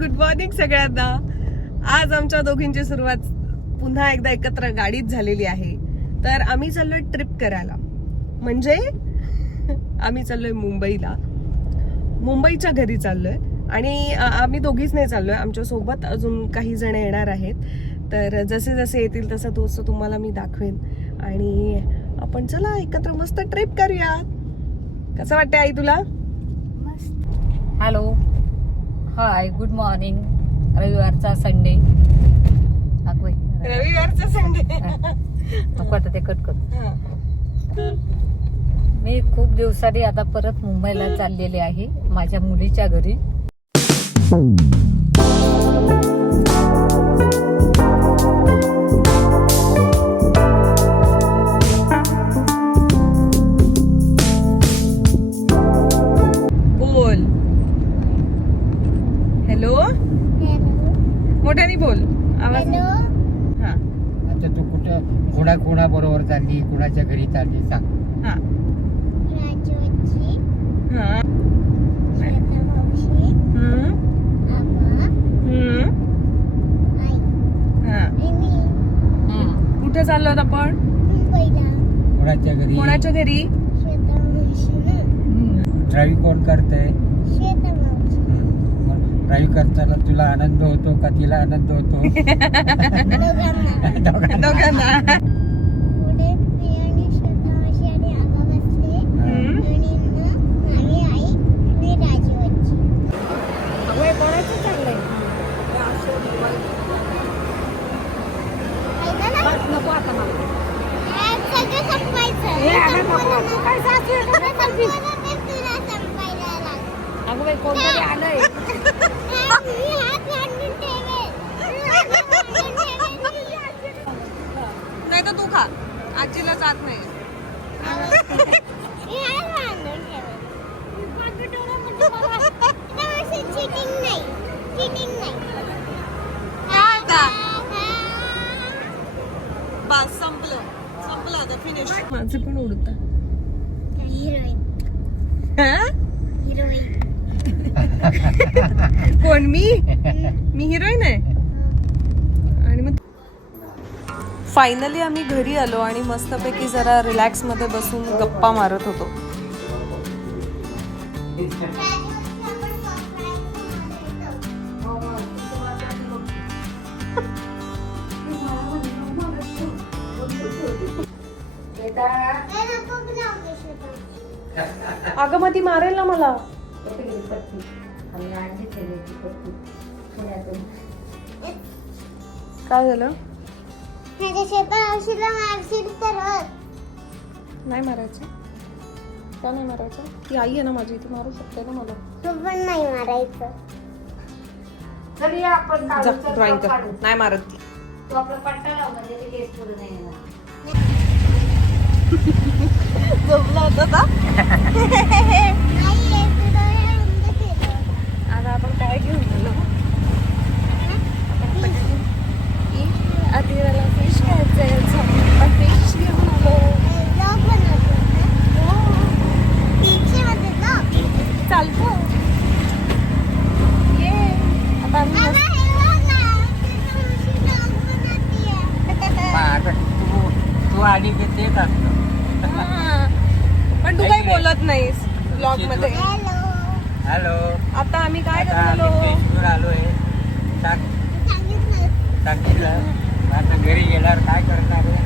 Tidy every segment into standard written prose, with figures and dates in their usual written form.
Good morning सगळ्यांना. आज आमच्या दोघींची सुरुवात पुन्हा एकदा एकत्र गाडीत झालेली आहे. तर आम्ही चाललोय ट्रिप करायला, म्हणजे आम्ही चाललोय मुंबईला, मुंबईच्या घरी चाललोय. आणि आम्ही दोघीच नाही चाललोय, आमच्या सोबत अजून काही जण येणार आहेत. तर जसे जसे येतील तसं तसं तुम्हाला मी दाखवेन. आणि आपण चला एकत्र मस्त ट्रिप करूया. कसं वाटतंय आई तुला? हॅलो, हाय, गुड मॉर्निंग. रविवारचा संडे, रविवारचा संडे. नको आता ते कट कर. मी खूप दिवसांनी आता परत मुंबईला चाललेले आहे, माझ्या मुलीच्या घरी. बोल हॅलो, मोठ्याने बोल, आवाज. हा, आता तू कुठं कोणा बरोबर चालली, कुणाच्या घरी चालली सांग. हा, हा. कुठे चाललो आपण? कुणाच्या घरी? कोणाच्या घरी? ड्राईव्ह कोण करतंय? ड्राईव्ह करताना तुला आनंद होतो का तिला आनंद होतो? दोघांना. अगं बाई, कोणतरी आलंय. नाही तर तू खा, आजीला जात नाही. बस संपलं आता, फिनिश. माझे पण उडता. कोण? मी हिरोईन आहे. आणि मग फायनली आम्ही घरी आलो आणि मस्तपैकी जरा रिलॅक्स मध्ये बसून गप्पा मारत होतो. अगं मग ती मारेल ना मला. काय झालं? नाही मारायचं. का नाही मारायचं? ती आई आहे ना माझी, ती मारू शकते ना मला. तू पण नाही मारायचं. ड्रॉइंग कर. नाही मारत ती. तू आपला पट्टा लाव, म्हणजे ते केस पुढे नाही येणार. झोपला होता का? आता आपण काय घेऊन आलो? अतिराला फिश खायचंय, आपण फिश घेऊन आलो. चालतो ये. आता तू आली की तेच असतं. पण तू काही बोलत नाहीस ब्लॉग मध्ये. हॅलो, आता आम्ही काय आता करतो? आम्ही आलोय. सांगितलं. आता घरी गेल्यावर काय करणार आहे?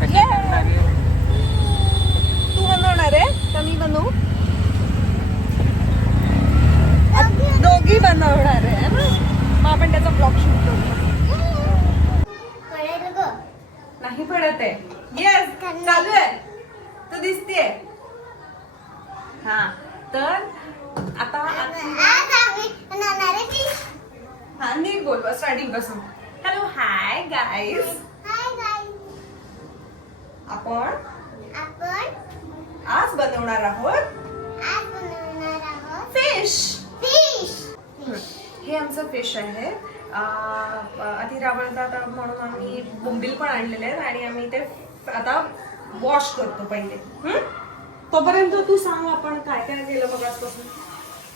कशी करणार आहे? तू बनवणार आहे का मी बनवू? दोघी बनवणार आहे ना. मग आपण त्याचा ब्लॉग शूट करू. नाही पडत आहे. येस, चालू आहे. तू दिसतेय. हा, तर आता हा नीट बोल, स्टार्टिंग पासून. Hello, hi guys. आपण आज बनवणार आहोत फिश. हे आमचं फिश आहे. अतिरावळतात म्हणून आम्ही बोंबील पण आणलेले आहेत आणि आम्ही ते आता वॉश करतो पहिले. तोपर्यंत तू सांग आपण काय काय केलं बघ आजपासून.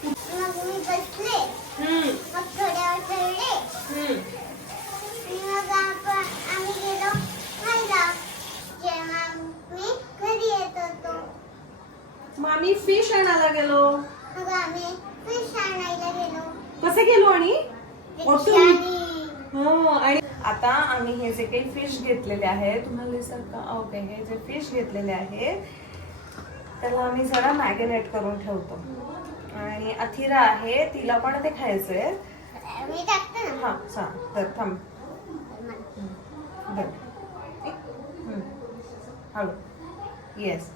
मग मी बसले मग थोड्या वेळ खेळले आणि मग आम्ही गेलो खायला. जेव्हा मी घरी येत होतो मग आम्ही फिश आणायला गेलो. मग आम्ही फिश आणायला गेलो. कसे गेलो आणि रिक्षानी. हो. आणि आता आम्ही हे जे काही फिश घेतलेले आहे तुम्हाला दिसत का? ओके, हे जे फिश घेतलेले आहे त्याला आम्ही जरा मॅरिनेट करून ठेवतो. आणि अथिरा आहे, तिला पण ते खायचंय. मी टाकते ना. हा सांग तर थांब. हळू. येस.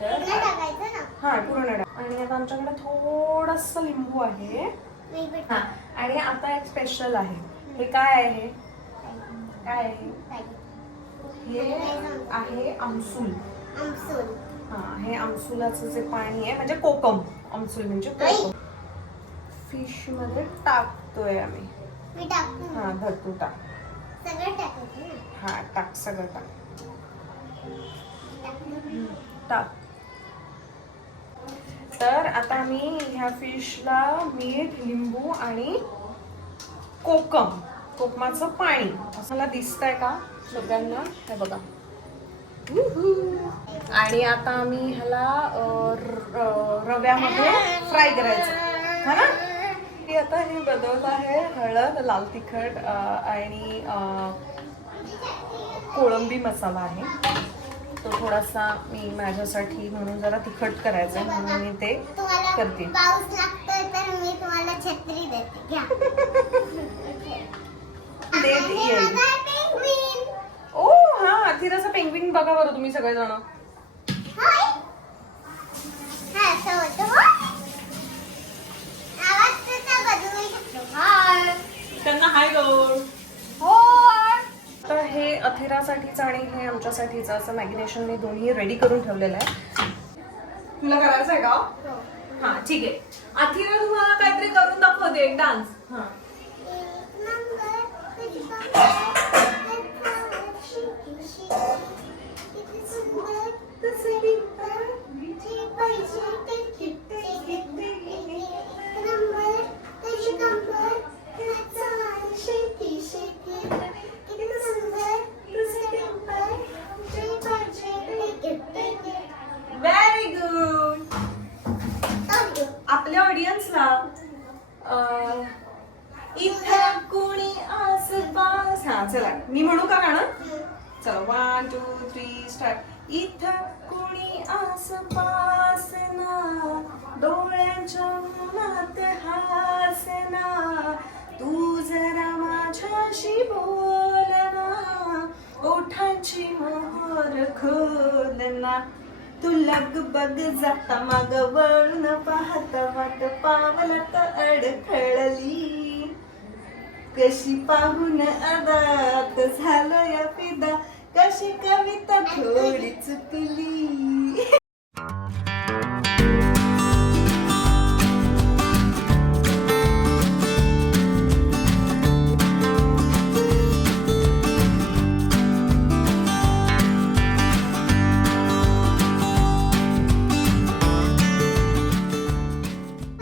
तर पूर्ण टाकायचं ना. हा पूर्ण टाक. आणि आता आमच्याकडे थोडस लिंबू आहे. मी पण हा. आणि आता एक स्पेशल आहे. हे काय आहे? काय आहे? हे आहे आमसूल. आमसूल. हा, हे आमसुलाचं जे पाणी आहे म्हणजे कोकम. आमसूल म्हणजे कोकम. फिश मध्ये टाकतोय आम्ही. मी टाकते ना. हा धर तू टाक. सगळं टाकायचं ना. हा टाक, सगळं टाक. टाक. तर आता आम्ही ह्या फिशला मीठ, लिंबू आणि कोकमाचं पाणी असं मला दिसतंय का सगळ्यांना? हे बघा. आणि आता आम्ही ह्याला रव्यामध्ये फ्राय करायचं हा ना. की आता हे बदललं आहे हळद, लाल तिखट आणि कोळंबी मसाला आहे. तो थोडासा मी माझ्यासाठी म्हणून जरा तिखट करायचं आहे म्हणून मी ते तुम्हाला करते. पाऊस लागतोय तर मी तुम्हाला छत्री देते. घ्या. देत आणि येईल. माझा पेंग्विन. ओ हा, अथिराचा पेंग्विन बघा बरं तुम्ही सगळेजण. हाय. हा, असं होतं हो. आवाज त्याचा बदलू शकतो. हाय. त्यांना हाय गो. हो. तर हे अथिरासाठीच आणि हे आमच्यासाठीच असं मॅगिनेशन मी दोन्ही रेडी करून ठेवलेलं आहे. तुला करायचं आहे का? हो. हा ठीक आहे. अथिरा तुम्हाला काहीतरी करून दाखवते एक डान्स. हा व्हेरी गुड. आपल्या ऑडियन्सला इथं कोणी आसपास. हा चला मी म्हणू का गाणं? चला 1 2 3 स्टार्ट. इथं कोणी आसपास ना, डोळ्यांच्या मनात हासना, तू जरा माझ्याशी बोल ना, ओठांची मोहर खोलना, तू लगबग जाता माग वळून पाहता वाट पावलात अडखळली, कशी पाहून अदात झालं या फिदा, कशी कविता थोडी चुकली.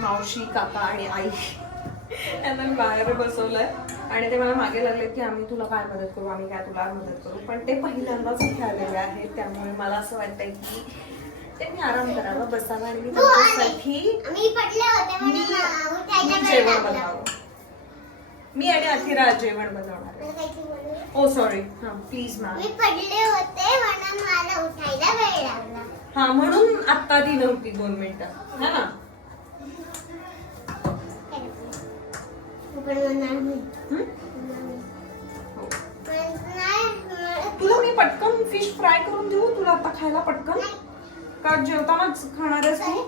मावशी, काका आणि आई यांना मी बाहेर बसवलंय आणि ते मला मागे लागले की आम्ही तुला काय मदत करू, आम्ही काय तुला मदत करू. पण ते पहिल्यांदाच इथे आलेले आहेत, त्यामुळे मला असं वाटतंय की त्यांनी आराम करावा, बसावा आणि मी त्यांच्यासाठी मी पडले होते मी म्हणून उठायला वेळ जेवण लागला. बनवावं. मी आणि अथिरा जेवण बनवणार मला काहीतरी बोलू. आहे. ओ सॉरी. हा प्लीज मॅम. मी पडले होते म्हणून मला उठायला वेळ लागला. हा म्हणून आत्ता ती नव्हती 2 मिनिटं है ना. पण म्हणणार नाही. हम्म? हो. पण नाही. तुला मी पटकन फिश फ्राय करून देऊ तुला आता खायला पटकन, का जेवतानाच खाणार आहेस तू?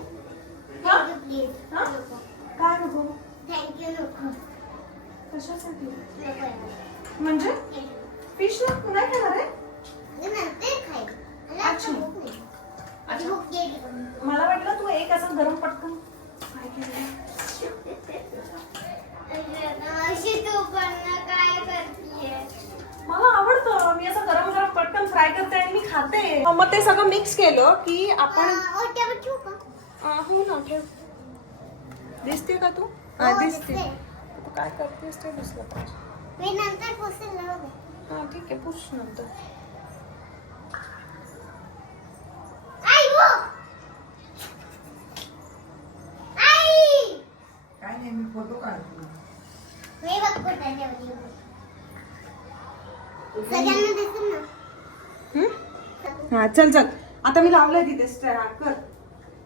हा? प्लीज हा? नको. काय नको? थँक्यू नको. कशासाठी? नको. म्हणजे फिश नाही खाणार आहे? मी नंतर खाईन. मला अच्छा. आता भूक नाही. अच्छा. भूक गेली पण. मला वाटलं तू एक असं गरम पटकन फ्राय केलं. अशी तू पण काय करतीये? मला आवडतं, मी असं गरम गरम पटकन फ्राय करते आणि मी खाते. मग ते सगळं मिक्स केलं की आपण ओट्यावर ठेवू का? हो ना ठेव. दिसते का तू? हा हो, दिसते. दिसते. तू काय करतेस ते दिसलं पाहिजे. मी नंतर पुसेल ना बघ. हा ठीक आहे, पुस नंतर. आई हो. आई. काय नाही, मी फोटो काढतो. मी बघ कुठे ठेवली. सगळ्यांना दिसेल ना. हा चल चल, आता मी लावलंय तिथे कर.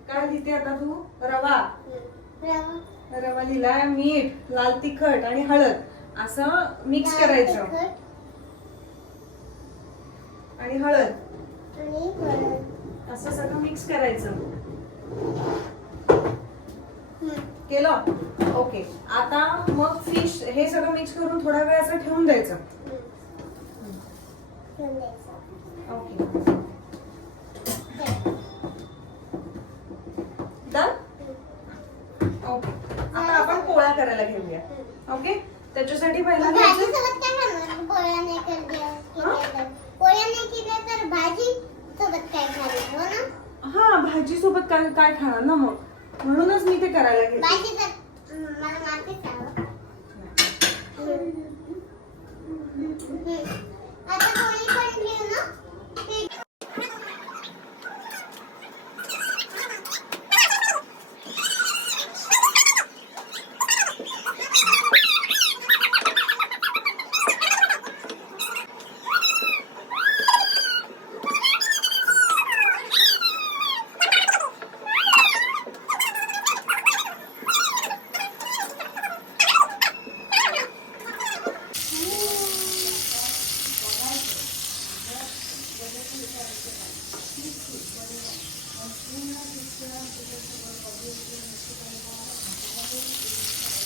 काय लिहिते आता तू? रवा. रवा. रवा लिहिलाय, मीठ, लाल तिखट आणि हळद असं मिक्स करायचं. तिखट आणि हळद आणि हळद. असं सगळं मिक्स करायचं. हम्म. केलं? ओके. आता मग फिश हे सगळं मिक्स करून थोडा वेळ असं ठेवून द्यायचं. ठेवून द्यायचं. Okay done. ओके, आता आपण पोळ्या करायला घेऊया. ओके, त्याच्यासाठी पहिला घ्यायचं. भाजीसोबत काय खाणार? पोळ्या नाही केल्या तर. पोळ्या नाही केल्या तर भाजी सोबत काय खाणार? हो ना? हा, भाजी सोबत काय काय खाणार ना, मग म्हणूनच मी ते करायला घेते. भाजी तर मला मारतेच हवं. आता पोळी पण घेऊ ना.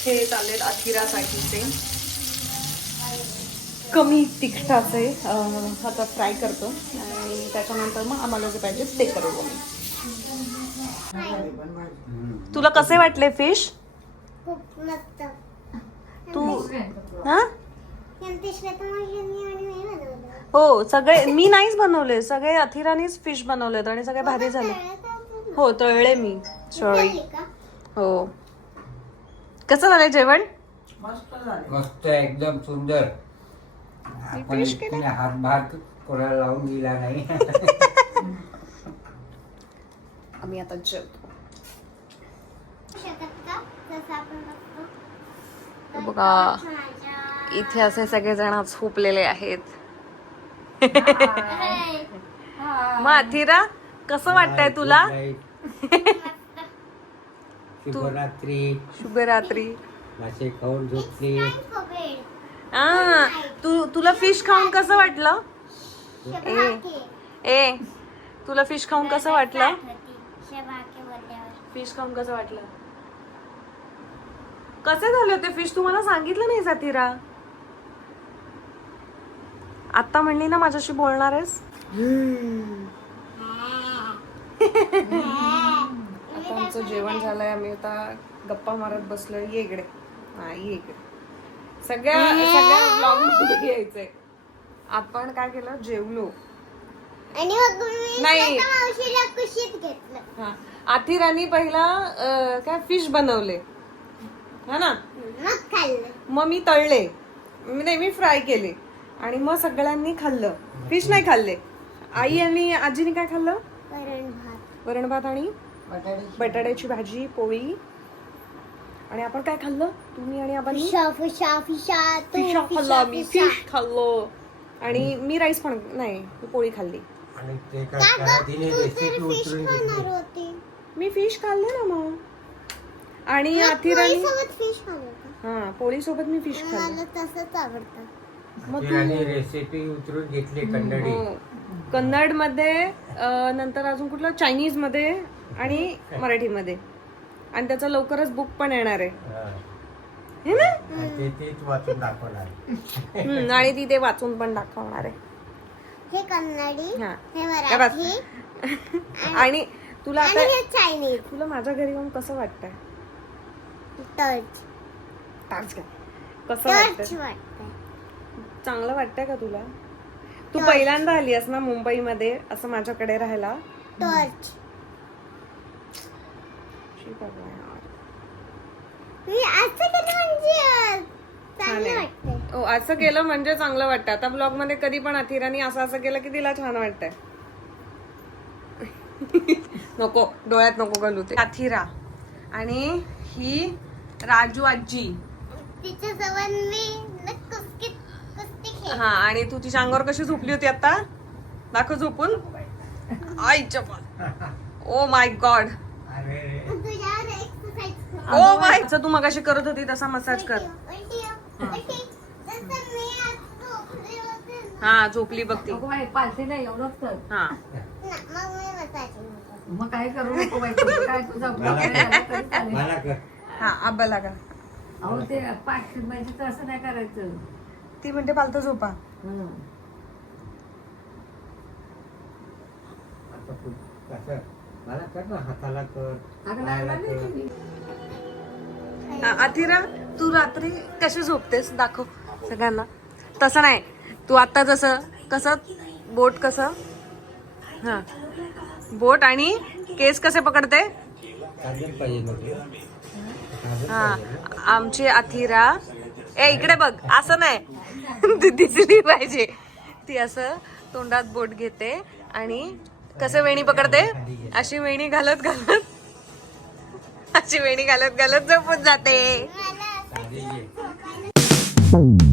हे चाललेत अथिरासाठीचे कमी तिखटाचे आता फ्राय करतो आणि त्याच्यानंतर मग आम्हाला जे पाहिजे ते करू आम्ही. तुला कसे वाटले फिश? खूप मस्त. तू हा यांनी आणि मी बनवलं. हो, सगळे मी नाहीच बनवले, सगळे अथिरानीच फिश बनवलेत आणि सगळे भारी झाले. हो, तळले मी. सॉरी. उचलली का? हो. कसं झालंय जेवण? मस्त झाले. मस्त, एकदम सुंदर. आपण fish केलं? इतके हातभार कोणाला लावून दिला नाही. आम्ही आता जेवतो. शकत का? जसं आपण बघतो. तर बघा, माझ्या- इथे असे सगळेजण झोपलेले आहेत. हाय. मग अथिरा कसं वाटतंय तुला? शुभरात्री. शुभरात्री. मासे खाऊन झोपली. खोबेड. तुला फिश खाऊन कसं वाटलं? शबाके. ए, तुला फिश खाऊन कसं वाटलं? शबाके बोलल्यावर. फिश खाऊन कसं वाटलं? कसे झाले होते फिश? तू मला सांगितलं नाही अथिरा. आता म्हणली ना माझ्याशी बोलणार आहेस. आता आमचं जेवण झालंय, आम्ही आता गप्पा मारत बसलोय. ये इकडे. हा, ये इकडे. सगळ्या ब्लॉग मध्ये यायचंय. आपण काय केलं? जेवलो आणि मग मी नाही. स्वतः मावशीला कुशीत घेतलं. हा, अथिरानी पहिला काय फिश बनवले हा ना, मग खाल्लं. मग मी तळले, मी फ्राय केले आणि मग सगळ्यांनी खाल्लं. फिश नाही खाल्ले. आई आणि आजीने काय खाल्लं? वरण भात. वरण भात आणि बटाट्याची भाजी, पोळी. आणि आपण काय खाल्लं? तुम्ही आणि आपण फिशा फिशा फिशा तू फिश खाल्लं. आम्ही फिश खाल्लो आणि मी राईस पण नाही, मी पोळी खाल्ली. आणि ते काय त्याला तिने रेसिपी उचलून घेतली. होती. मी फिश खाल्ले ना मग. आणि अथिरानी फिश खाल्लं. हा, पोळी सोबत मी फिश खाल्लं. मला तसंच आवडतं. मग तिने रेसिपी उचलून घेतली कन्नडी. कन्नड मध्ये, नंतर अजून कुठलं चायनीज मध्ये आणि मराठी मध्ये. आणि त्याचा लवकरच बुक पण येणार आहे हा. है ना. आणि तेच वाचून दाखवणार. आणि ती ते वाचून पण दाखवणार आहे. हे कन्नडी, हा. हे हे बघ. मराठी आणि तुला आणि आता हे चायनीज. तुला माझ्या घरी येऊन कसं वाटतंय? टच टाच घ्या. कसं वाटतंय? वाटतंय. चांगलं वाटतंय का तुला? तू टच. पहिल्यांदा आलीस ना मुंबईमध्ये असं माझ्याकडे राहायला? टच. शी बाबा यार. मी असं हो, असं केलं म्हणजे चांगलं वाटतं. आता ब्लॉग मध्ये कधी पण अथिरानी असं केलं की तिला छान वाटतंय. नको, डोळ्यात नको घालू ते. अथिरा आणि ही राजू आजी. तिच्या जवळ मी कुस्ती खेळ. हा, आणि तू तिच्या अंगावर कशी झोपली होती आता? दाखव झोपून. आईच्या ओ माय गॉड. तुझ्यावर एक्सरसाइज कर. ओ माय, तू मगाशी करत होती तसा मसाज कर. हा, झोपली बघ ती. नको बाई, पालथी नाही एवढंच कर. हा, मग काय करू नको बाई, तुझं काय तुझा ब्लॉग झाला तरी चालेल. मला कर. हा, आब्बा लागा. अहो ते पाठ म्हणजे तसं नाही करायचं. ती म्हणते पालतं झोपा. हं. आता तू कसं मला कर ना, हाताला कर, अगं पायाला लागला कर. नाही तुम्ही. अथिरा, तू रात्री कशी झोपतेस? दाखव सगळ्यांना. तसं नाही, तू आता कसं बोट कसं, हा बोट आणि केस कसे पकडते? काजल पाहिजे नको. काजल हा, पाहिजे ना. आमची अथिरा इकडे बघ, असं नाही ती दिसली पाहिजे. ती असं तोंडात बोट घेते आणि कसं वेणी पकडते, अशी वेणी घालत घालत झोपून जाते. काजल घे.